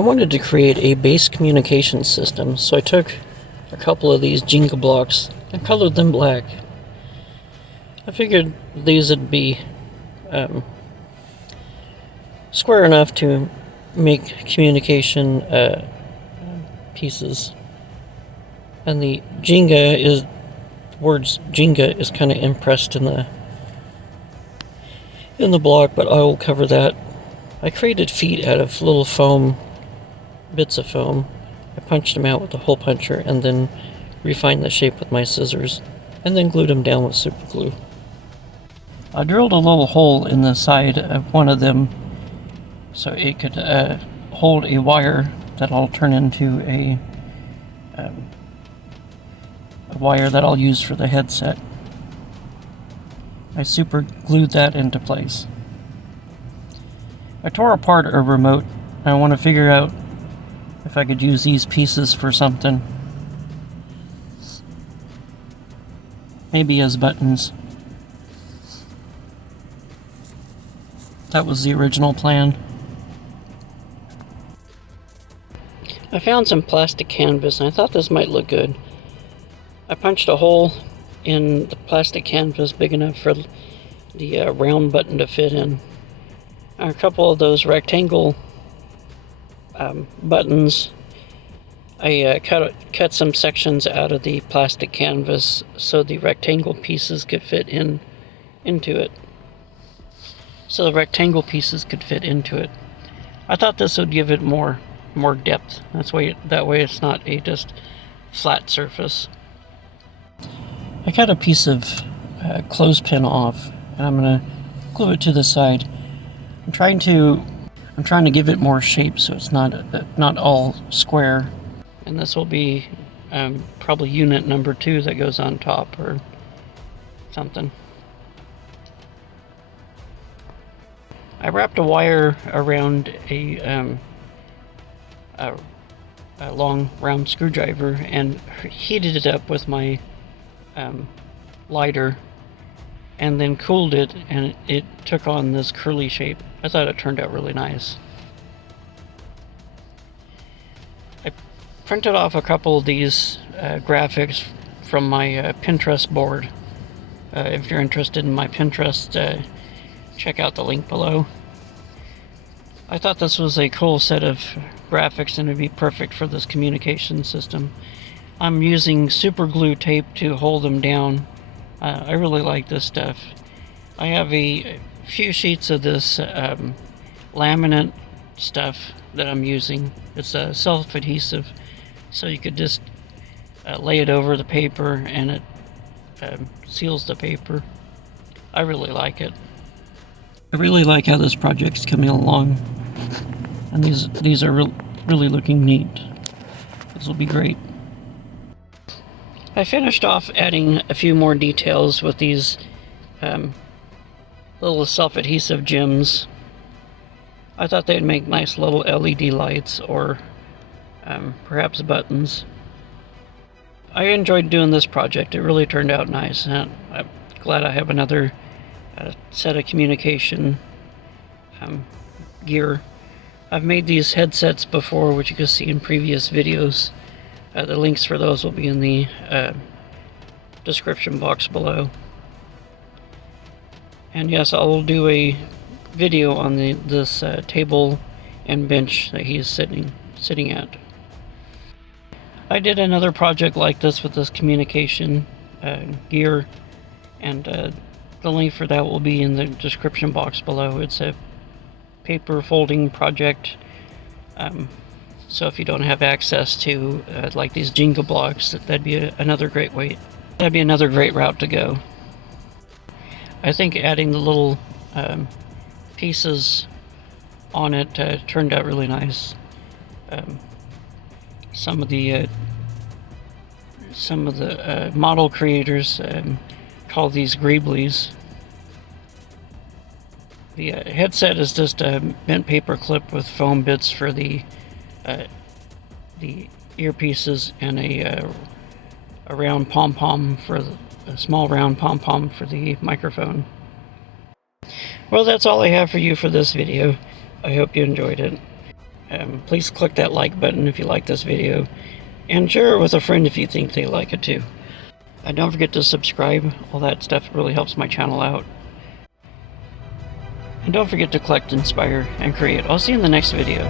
I wanted to create a base communication system, so I took a couple of these Jenga blocks and colored them black. I figured these would be square enough to make communication pieces. And the words Jenga is kind of impressed in the block, but I will cover that. I created feet out of little bits of foam. I punched them out with a hole puncher and then refined the shape with my scissors and then glued them down with super glue. I drilled a little hole in the side of one of them so it could hold a wire that I'll turn into a wire that I'll use for the headset. I super glued that into place. I tore apart a remote. I want to figure out if I could use these pieces for something. Maybe as buttons. That was the original plan. I found some plastic canvas and I thought this might look good. I punched a hole in the plastic canvas big enough for the round button to fit in. A couple of those rectangle buttons, I cut some sections out of the plastic canvas so the rectangle pieces could fit into it. I thought this would give it more depth. That way it's not a just flat surface. I cut a piece of clothespin off and I'm gonna glue it to the side. I'm trying to give it more shape so it's not all square. And this will be probably unit number 2 that goes on top or something. I wrapped a wire around a long round screwdriver and heated it up with my lighter and then cooled it, and it took on this curly shape. I thought it turned out really nice. I printed off a couple of these graphics from my Pinterest board. If you're interested in my Pinterest, check out the link below. I thought this was a cool set of graphics and it would be perfect for this communication system. I'm using super glue tape to hold them down. I really like this stuff. I have a few sheets of this laminate stuff that I'm using. It's self-adhesive, so you could just lay it over the paper and it seals the paper. I really like it. I really like how this project's coming along, and these are really looking neat. This will be great. I finished off adding a few more details with these little self-adhesive gems. I thought they'd make nice little LED lights or perhaps buttons. I enjoyed doing this project. It really turned out nice, and I'm glad I have another set of communication gear. I've made these headsets before, which you can see in previous videos. The links for those will be in the description box below. And yes, I will do a video on this table and bench that he's sitting at. I did another project like this with this communication gear, and the link for that will be in the description box below. It's a paper folding project. So if you don't have access to like these Jenga blocks, that'd be another great route to go. I think adding the little pieces on it turned out really nice. Some of the model creators call these greeblies. The headset is just a bent paper clip with foam bits for the earpieces and a round pom-pom for a small round pom-pom for the microphone. Well, that's all I have for you for this video. I hope you enjoyed it. Please click that like button if you like this video, and share it with a friend if you think they like it too. And don't forget to subscribe. All that stuff really helps my channel out. And don't forget to collect, inspire, and create. I'll see you in the next video.